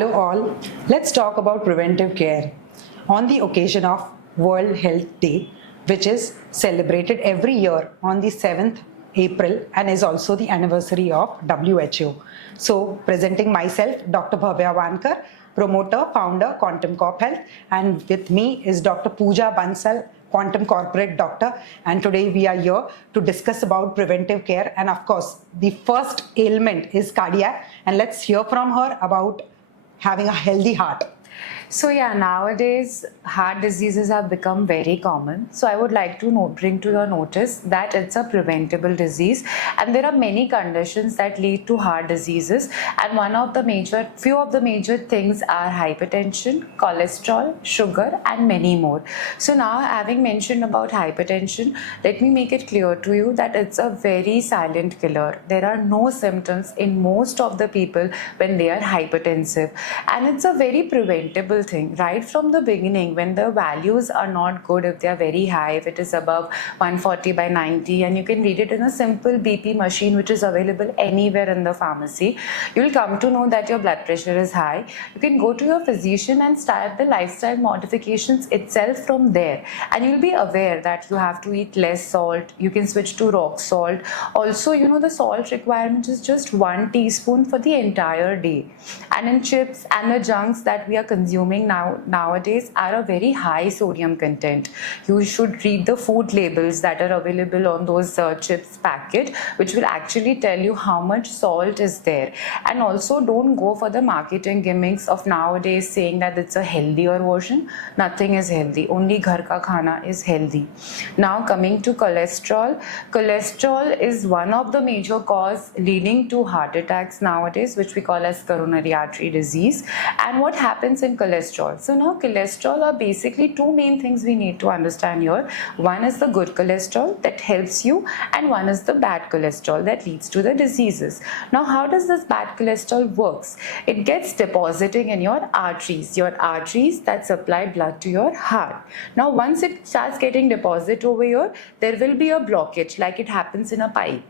Hello all, let's talk about preventive care on the occasion of World Health Day, which is celebrated every year on the 7th April and is also the anniversary of WHO. So presenting myself, Dr. Bhavya Vankar, promoter, founder, Quantum Corp Health, and with me is Dr. Pooja Bansal, Quantum Corporate Doctor, and today we are here to discuss about preventive care. And of course, the first ailment is cardiac, and let's hear from her about having a healthy heart. So nowadays heart diseases have become very common. So I would like to bring to your notice that it's a preventable disease, and there are many conditions that lead to heart diseases. And few of the major things are hypertension, cholesterol, sugar, and many more. So now, having mentioned about hypertension, let me make it clear to you that it's a very silent killer. There are no symptoms in most of the people when they are hypertensive, and it's a very preventable thing right from the beginning. When the values are not good, if they are very high, if it is above 140/90, and you can read it in a simple BP machine which is available anywhere in the pharmacy, you will come to know that your blood pressure is high. You can go to your physician and start the lifestyle modifications itself from there, and you'll be aware that you have to eat less salt. You can switch to rock salt. Also, the salt requirement is just 1 teaspoon for the entire day. And in chips and the junks that we are consuming nowadays are a very high sodium content. You should read the food labels that are available on those chips packet, which will actually tell you how much salt is there. And also, don't go for the marketing gimmicks of nowadays saying that it's a healthier version. Nothing is healthy. Only ghar ka khana is healthy. Now coming to cholesterol. Cholesterol is one of the major cause leading to heart attacks nowadays, which we call as coronary artery disease. And what happens in cholesterol? So now cholesterol are basically two main things we need to understand here. One is the good cholesterol that helps you, and one is the bad cholesterol that leads to the diseases. Now, how does this bad cholesterol works? It gets depositing in your arteries that supply blood to your heart. Now, once it starts getting deposit over here, there will be a blockage like it happens in a pipe.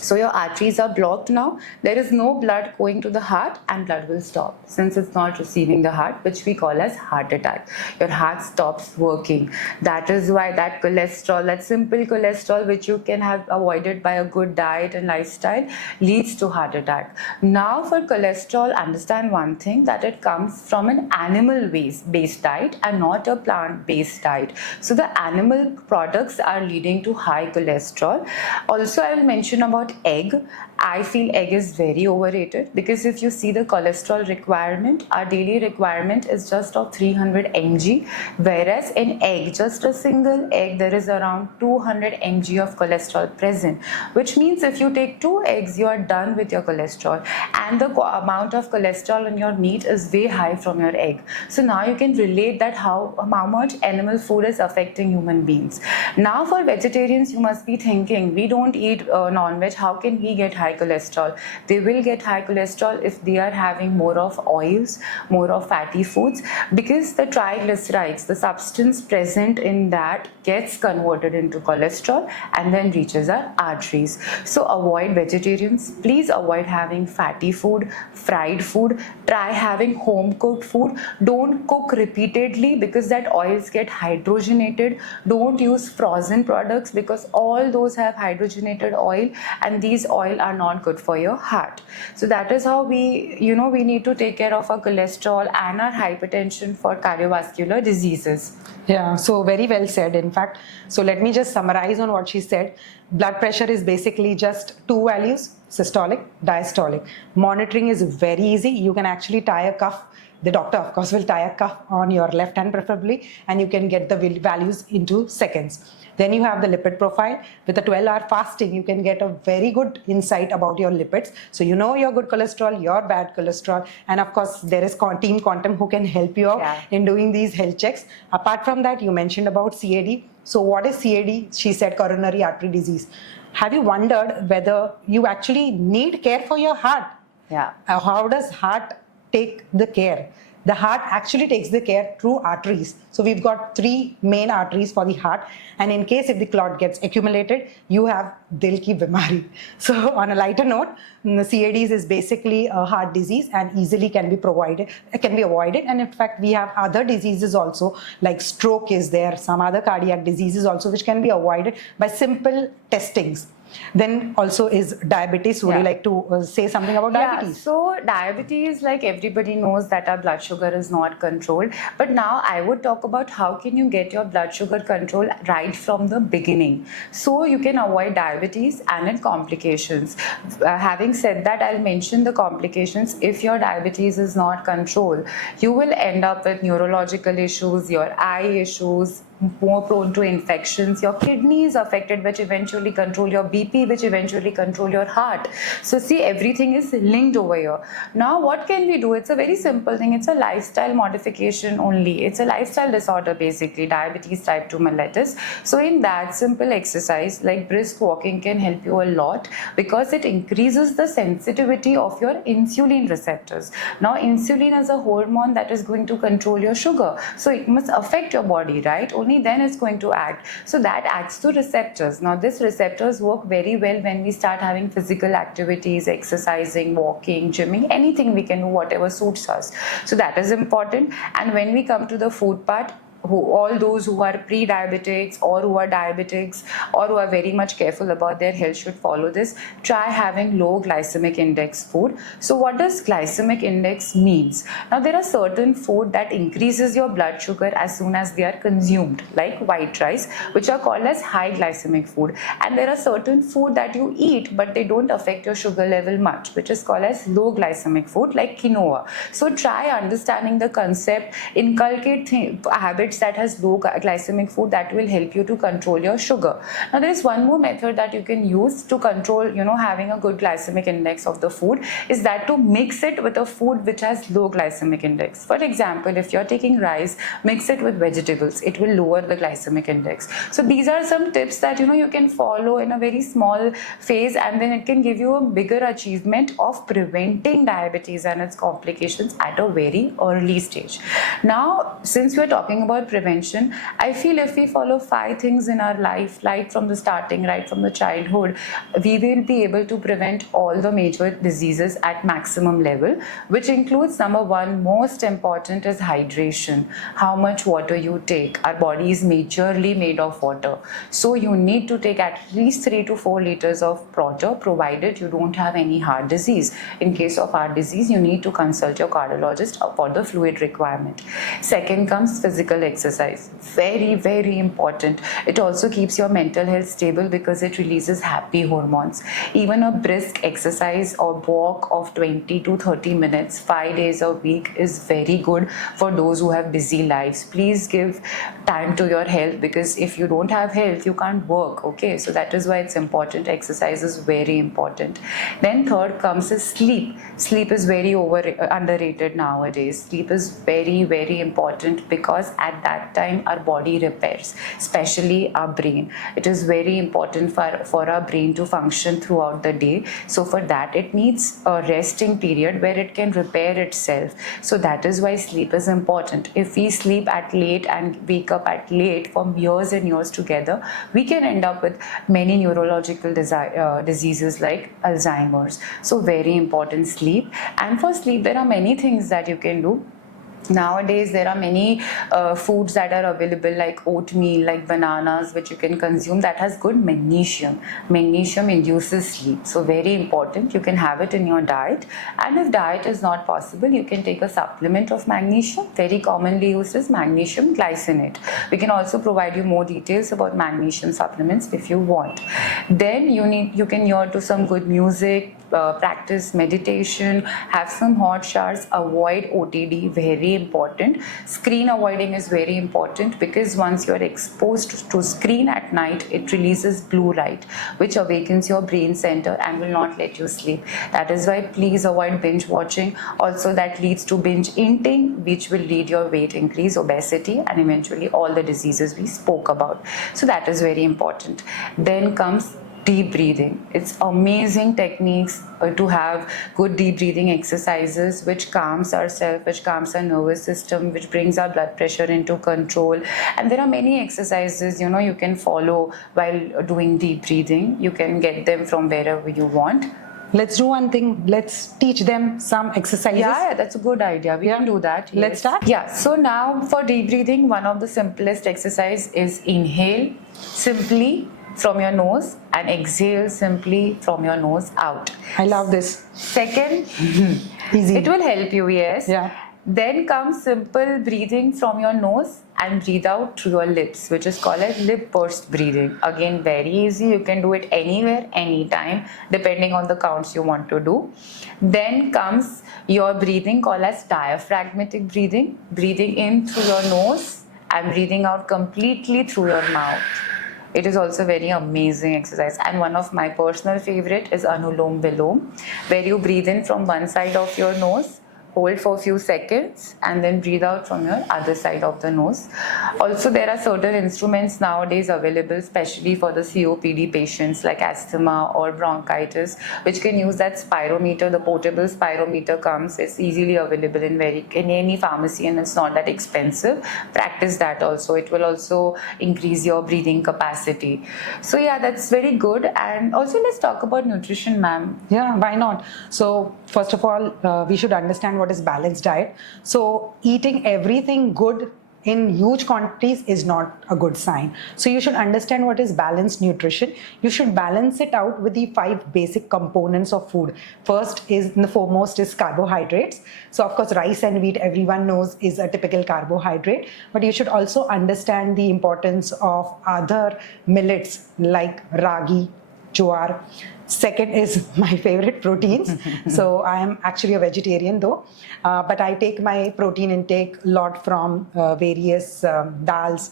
So your arteries are blocked now. There is no blood going to the heart, and blood will stop since it's not receiving the heart, which we call as heart attack. Your heart stops working. That is why that cholesterol, that simple cholesterol which you can have avoided by a good diet and lifestyle, leads to heart attack. Now for cholesterol, understand one thing, that it comes from an animal-based diet and not a plant-based diet. So the animal products are leading to high cholesterol. Also, I will mention about egg. I feel egg is very overrated, because if you see the cholesterol requirement, our daily requirement is just of 300 mg, whereas in egg, just a single egg, there is around 200 mg of cholesterol present, which means if you take 2 eggs, you are done with your cholesterol, and the amount of cholesterol in your meat is way high from your egg. So now you can relate that how much animal food is affecting human beings. Now for vegetarians, you must be thinking, we don't eat non-veg, how can we get high cholesterol? They will get high cholesterol if they are having more of oils, more of fatty foods, because the triglycerides, the substance present in that, gets converted into cholesterol and then reaches our arteries. So avoid vegetarians. Please avoid having fatty food, fried food. Try having home cooked food. Don't cook repeatedly, because that oils get hydrogenated. Don't use frozen products, because all those have hydrogenated oil, and these oil are not good for your heart. So that is how we need to take care of our cholesterol and our hypertension for cardiovascular diseases. Yeah, so very well said, in fact. So let me just summarize on what she said. Blood pressure is basically just two values: systolic, diastolic. Monitoring is very easy. You can actually tie a cuff. The doctor, of course, will tie a cuff on your left hand preferably, and you can get the values into seconds. Then you have the lipid profile. With a 12-hour fasting, you can get a very good insight about your lipids. So you know your good cholesterol, your bad cholesterol. And of course, there is Team Quantum who can help you out in doing these health checks. Apart from that, you mentioned about CAD. So what is CAD? She said coronary artery disease. Have you wondered whether you actually need care for your heart? Yeah. How does heart take the care? The heart actually takes the care through arteries. So we've got 3 main arteries for the heart, and in case if the clot gets accumulated, you have dil ki bimari. So on a lighter note, CADs is basically a heart disease and easily can be avoided. And in fact, we have other diseases also, like stroke is there, some other cardiac diseases also, which can be avoided by simple testings. Then also is diabetes. Would you like to say something about diabetes? Yeah, so diabetes, like everybody knows that our blood sugar is not controlled. But now I would talk about how can you get your blood sugar control right from the beginning. So you can avoid diabetes and its complications. Having said that, I'll mention the complications. If your diabetes is not controlled, you will end up with neurological issues, your eye issues, more prone to infections, your kidney is affected, which eventually control your BP, which eventually control your heart. So see, everything is linked over here. Now what can we do? It's a very simple thing. It's a lifestyle modification only. It's a lifestyle disorder basically, diabetes type 2 mellitus. So in that, simple exercise like brisk walking can help you a lot because it increases the sensitivity of your insulin receptors. Now insulin is a hormone that is going to control your sugar. So it must affect your body, right? Only then it's going to act. So that acts to receptors. Now these receptors work very well when we start having physical activities, exercising, walking, gymming, anything we can do, whatever suits us. So that is important. And when we come to the food part, all those who are pre-diabetics or who are diabetics or who are very much careful about their health should follow this. Try having low glycemic index food. So what does glycemic index means? Now there are certain food that increases your blood sugar as soon as they are consumed, like white rice, which are called as high glycemic food. And there are certain food that you eat but they don't affect your sugar level much, which is called as low glycemic food, like quinoa. So try understanding the concept, inculcate habits that has low glycemic food that will help you to control your sugar. Now there is one more method that you can use to control, having a good glycemic index of the food, is that to mix it with a food which has low glycemic index. For example, if you're taking rice, mix it with vegetables. It will lower the glycemic index. So these are some tips that you can follow in a very small phase, and then it can give you a bigger achievement of preventing diabetes and its complications at a very early stage. Now, since we're talking about prevention, I feel if we follow 5 things in our life, right from the starting, right from the childhood, we will be able to prevent all the major diseases at maximum level, which includes number 1, most important is hydration. How much water you take. Our body is majorly made of water. So you need to take at least 3 to 4 liters of water, provided you don't have any heart disease. In case of heart disease, you need to consult your cardiologist for the fluid requirement. Second comes physical exercise. Very, very important. It also keeps your mental health stable because it releases happy hormones. Even a brisk exercise or walk of 20 to 30 minutes 5 days a week is very good for those who have busy lives. Please give time to your health, because if you don't have health, you can't work. Okay, so that is why it's important. Exercise is very important. Then third comes is sleep. Sleep is very underrated nowadays. Sleep is very, very important because at that time our body repairs, especially our brain. It is very important for our brain to function throughout the day. So for that, it needs a resting period where it can repair itself. So that is why sleep is important. If we sleep at late and wake up at late for years and years together, we can end up with many neurological diseases like Alzheimer's. So very important sleep. And for sleep, there are many things that you can do. Nowadays, there are many foods that are available, like oatmeal, like bananas, which you can consume, that has good magnesium. Magnesium induces sleep. So very important. You can have it in your diet. And if diet is not possible, you can take a supplement of magnesium. Very commonly used is magnesium glycinate. We can also provide you more details about magnesium supplements if you want. Then you can hear to some good music, practice meditation, have some hot showers, avoid OTD, very important. Screen avoiding is very important because once you are exposed to screen at night, it releases blue light, which awakens your brain center and will not let you sleep. That is why please avoid binge watching. Also, that leads to binge eating, which will lead your weight increase, obesity, and eventually all the diseases we spoke about. So that is very important. Then comes deep breathing. It's amazing techniques to have good deep breathing exercises which calms ourselves, which calms our nervous system, which brings our blood pressure into control. And there are many exercises, you know, you can follow while doing deep breathing. You can get them from wherever you want. Let's do one thing. Let's teach them some exercises. Yeah, that's a good idea. We can do that. Yes. Let's start. Yeah, so now for deep breathing, one of the simplest exercise is inhale simply from your nose and exhale simply from your nose out. I love this. Second, Easy. it will help you, yes. Yeah. Then comes simple breathing from your nose and breathe out through your lips, which is called as lip burst breathing. Again, very easy. You can do it anywhere, anytime, depending on the counts you want to do. Then comes your breathing called as diaphragmatic breathing. Breathing in through your nose and breathing out completely through your mouth. It is also very amazing exercise. And one of my personal favorite is Anulom Vilom, where you breathe in from one side of your nose, hold for a few seconds, and then breathe out from your other side of the nose. Also, there are certain instruments nowadays available, especially for the COPD patients like asthma or bronchitis, which can use that spirometer. The portable spirometer comes, it's easily available in any pharmacy, and it's not that expensive. Practice that also. It will also increase your breathing capacity. So yeah, that's very good. And also, let's talk about nutrition, ma'am. Yeah, why not? So first of all, we should understand what is balanced diet. So eating everything good in huge quantities is not a good sign. So you should understand what is balanced nutrition. You should balance it out with the 5 basic components of food. First is, the foremost is carbohydrates. So of course, rice and wheat, everyone knows, is a typical carbohydrate. But you should also understand the importance of other millets like ragi, jowar. Second is my favorite, proteins. So I am actually a vegetarian though, but I take my protein intake a lot from various dals.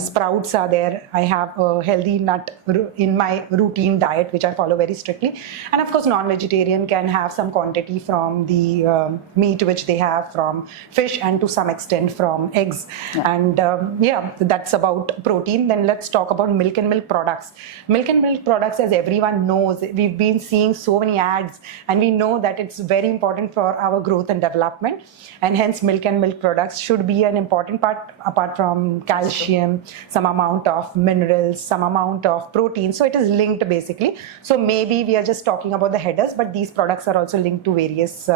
Sprouts are there. I have a healthy nut in my routine diet, which I follow very strictly. And of course, non-vegetarian can have some quantity from the meat, which they have from fish, and to some extent from eggs. And yeah, that's about protein. Then let's talk about milk and milk products. Milk and milk products, as everyone knows, we've been seeing so many ads, and we know that it's very important for our growth and development, and hence milk and milk products should be an important part, apart from calcium, some amount of minerals, some amount of protein. So it is linked basically. So maybe we are just talking about the headers, but these products are also linked to various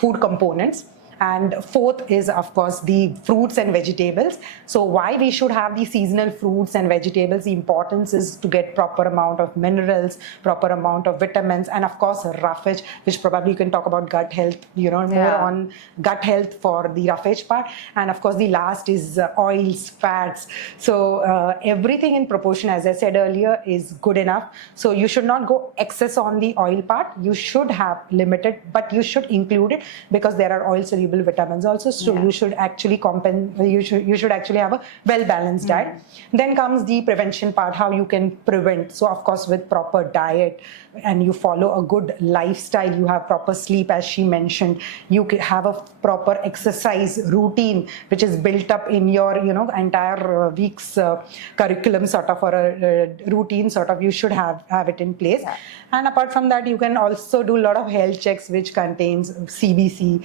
food components. And fourth is, of course, the fruits and vegetables. So why we should have the seasonal fruits and vegetables? The importance is to get proper amount of minerals, proper amount of vitamins, and of course roughage, which probably you can talk about gut health, you know, more on gut health for the roughage part. And of course, the last is oils, fats. So everything in proportion, as I said earlier, is good enough. So you should not go excess on the oil part. You should have limited, but you should include it, because there are oil soluble vitamins also. So you should actually you should actually have a well balanced diet. Then comes the prevention part, how you can prevent. So of course, with proper diet, and you follow a good lifestyle, you have proper sleep, as she mentioned, you have a proper exercise routine which is built up in your, you know, entire week's curriculum sort of, or a routine sort of. You should have it in place. And apart from that, you can also do a lot of health checks, which contains CBC,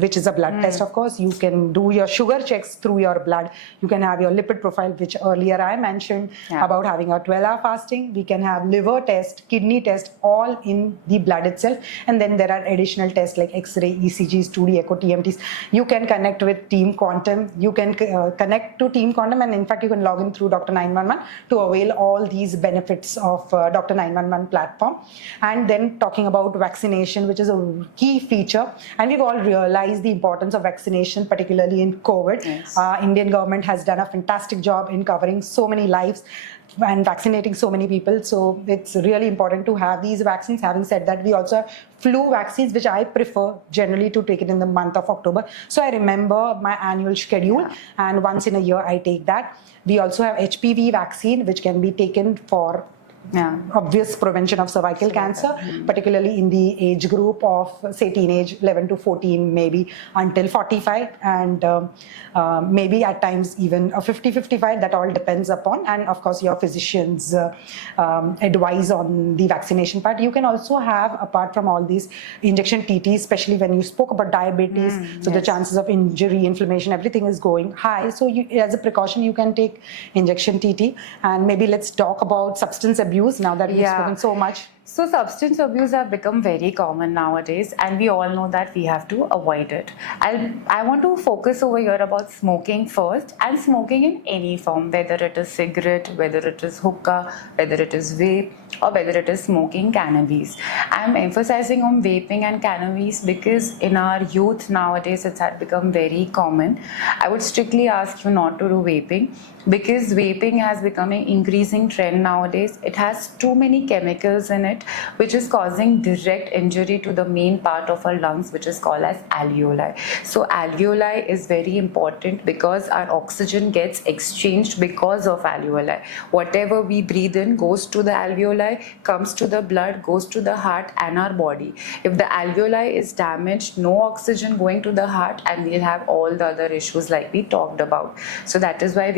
which is a blood test. Of course, you can do your sugar checks through your blood. You can have your lipid profile, which earlier I mentioned about having a 12-hour fasting. We can have liver test, kidney test, all in the blood itself. And then there are additional tests like X-ray, ECGs, 2D echo, TMTs. You can connect with Team Quantum. You can connect to Team Quantum, and in fact, you can log in through Dr. 911 to avail all these benefits of Dr. 911 platform. And then talking about vaccination, which is a key feature. And we've all realized the importance of vaccination, particularly in COVID. Yes. Indian government has done a fantastic job in covering so many lives and vaccinating so many people. So it's really important to have these vaccines. Having said that, we also have flu vaccines, which I prefer generally to take it in the month of October. So I remember my annual schedule, and once in a year I take that. We also have HPV vaccine, which can be taken for obvious prevention of cervical cancer, particularly in the age group of, say, teenage 11 to 14, maybe until 45, and maybe at times even 50, 55. That all depends upon, and of course, your physician's advice on the vaccination part. You can also have, apart from all these, injection TT, especially when you spoke about diabetes. So the chances of injury, inflammation, everything is going high. So you, as a precaution, you can take injection TT. And maybe let's talk about substance abuse now that we've spoken so much. So substance abuse have become very common nowadays, and we all know that we have to avoid it. I want to focus over here about smoking first, and smoking in any form, whether it is cigarette, whether it is hookah, whether it is vape, or whether it is smoking cannabis. I'm emphasizing on vaping and cannabis because in our youth nowadays it's had become very common. I would strictly ask you not to do vaping, because vaping has become an increasing trend nowadays. It has too many chemicals in it, which is causing direct injury to the main part of our lungs, which is called as alveoli. So alveoli is very important because our oxygen gets exchanged because of alveoli. Whatever we breathe in goes to the alveoli, comes to the blood, goes to the heart and our body. If the alveoli is damaged, no oxygen going to the heart, and we'll have all the other issues like we talked about. So that is why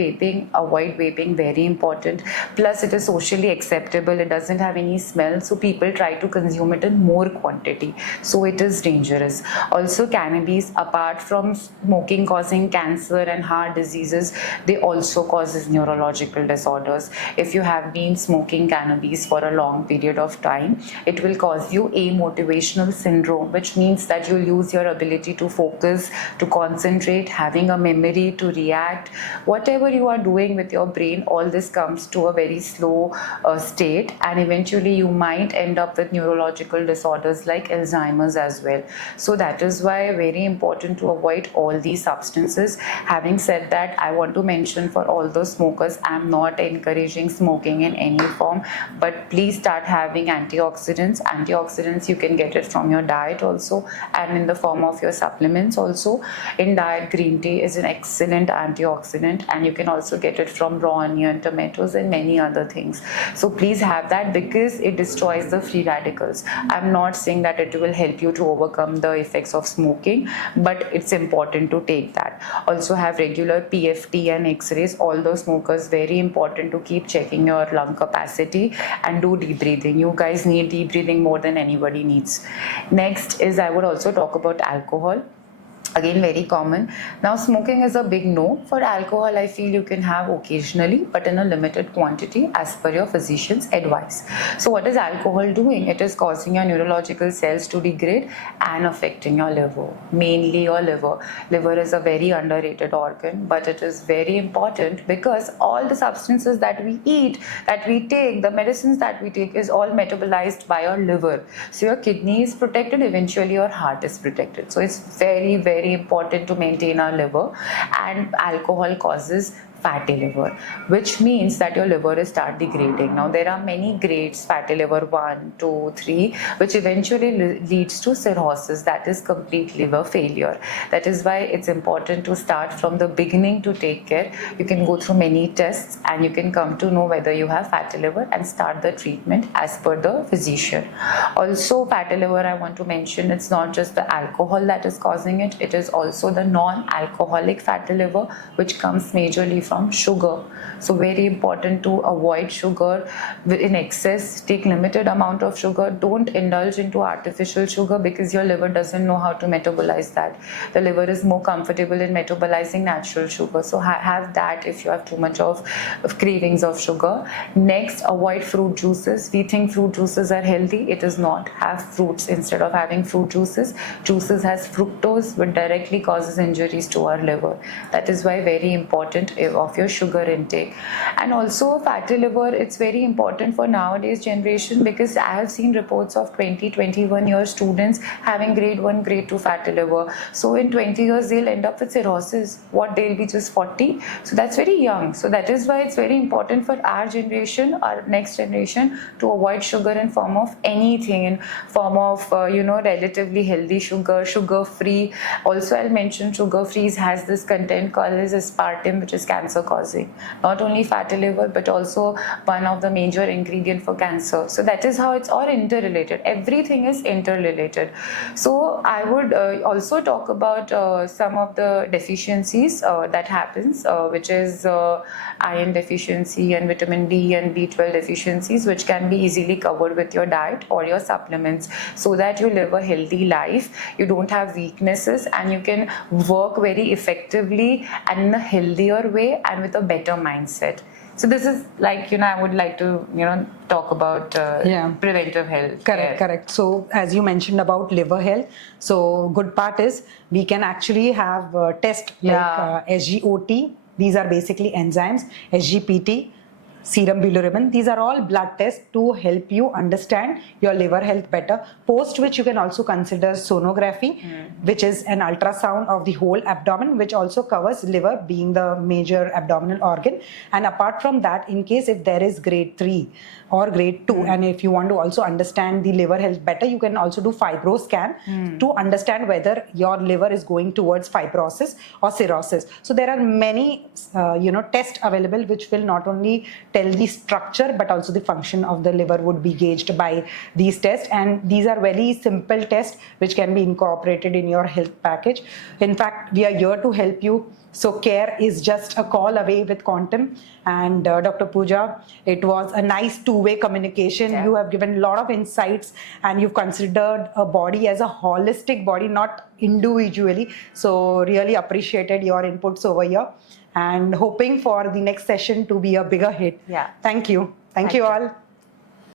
avoid vaping, very important. Plus it is socially acceptable, it doesn't have any smell, so people try to consume it in more quantity, so it is dangerous. Also cannabis, apart from smoking causing cancer and heart diseases, they also causes neurological disorders. If you have been smoking cannabis for a long period of time, it will cause you amotivational syndrome, which means that you lose your ability to focus, to concentrate, having a memory, to react. Whatever you are doing with your brain, all this comes to a very slow state, and eventually you might end up with neurological disorders like Alzheimer's as well. So that is why very important to avoid all these substances. Having said that, I want to mention for all those smokers, I'm not encouraging smoking in any form, but please start having antioxidants. Antioxidants, you can get it from your diet also, and in the form of your supplements also. In diet, green tea is an excellent antioxidant, and you can also get it from raw onion, tomatoes and many other things. So please have that, because it destroys the free radicals. I'm not saying that it will help you to overcome the effects of smoking, but it's important to take that. Also have regular PFT and x-rays. All those smokers, very important to keep checking your lung capacity and do deep breathing. You guys need deep breathing more than anybody needs. Next is, I would also talk about alcohol. Again, very common. Now, smoking is a big no. For alcohol, I feel you can have occasionally, but in a limited quantity as per your physician's advice. So what is alcohol doing? It is causing your neurological cells to degrade and affecting your liver, mainly your liver. Liver is a very underrated organ, but it is very important because all the substances that we eat, that we take, the medicines that we take is all metabolized by your liver. So your kidney is protected, eventually your heart is protected. So it's very, very important to maintain our liver, and alcohol causes fatty liver, which means that your liver is start degrading. Now there are many grades, fatty liver 1, 2, 3, which eventually leads to cirrhosis, that is complete liver failure. That is why it's important to start from the beginning to take care. You can go through many tests and you can come to know whether you have fatty liver and start the treatment as per the physician. Also fatty liver, I want to mention, it's not just the alcohol that is causing it, it is also the non-alcoholic fatty liver, which comes majorly from sugar. So very important to avoid sugar in excess. Take limited amount of sugar. Don't indulge into artificial sugar because your liver doesn't know how to metabolize that. The liver is more comfortable in metabolizing natural sugar. So have that if you have too much of cravings of sugar. Next, avoid fruit juices. We think fruit juices are healthy. It is not. Have fruits instead of having fruit juices. Juices has fructose, which directly causes injuries to our liver. That is why very important of your sugar intake. And also fatty liver, it's very important for nowadays generation, because I have seen reports of 20-21 year students having grade 1, grade 2 fatty liver. So in 20 years they'll end up with cirrhosis. What, they'll be just 40? So that's very young. So that is why it's very important for our generation, our next generation, to avoid sugar in form of anything, in form of relatively healthy sugar, sugar free. Also I'll mention sugar free has this content called as aspartame, which is cancer cancer causing. Not only fatty liver, but also one of the major ingredient for cancer. So that is how it's all interrelated. Everything is interrelated. So I would also talk about some of the deficiencies that happens, which is iron deficiency and vitamin D and B12 deficiencies, which can be easily covered with your diet or your supplements, so that you live a healthy life, you don't have weaknesses, and you can work very effectively and in a healthier way and with a better mindset. So this is like, I would like to, talk about preventive health. Correct. So as you mentioned about liver health, so good part is we can actually have test like SGOT. These are basically enzymes, SGPT, serum bilirubin. These are all blood tests to help you understand your liver health better. Post which you can also consider sonography, which is an ultrasound of the whole abdomen, which also covers liver being the major abdominal organ. And apart from that, in case if there is grade 3 or grade 2, and if you want to also understand the liver health better, you can also do fibroscan to understand whether your liver is going towards fibrosis or cirrhosis. So there are many tests available which will not only tell the structure but also the function of the liver would be gauged by these tests, and these are very simple tests which can be incorporated in your health package. In fact, we are here to help you. So care is just a call away with Quantum. And Dr. Pooja, it was a nice two-way communication. You have given a lot of insights, and you've considered a body as a holistic body, not individually. So really appreciated your inputs over here, and hoping for the next session to be a bigger hit. Yeah. Thank you. Thank you all.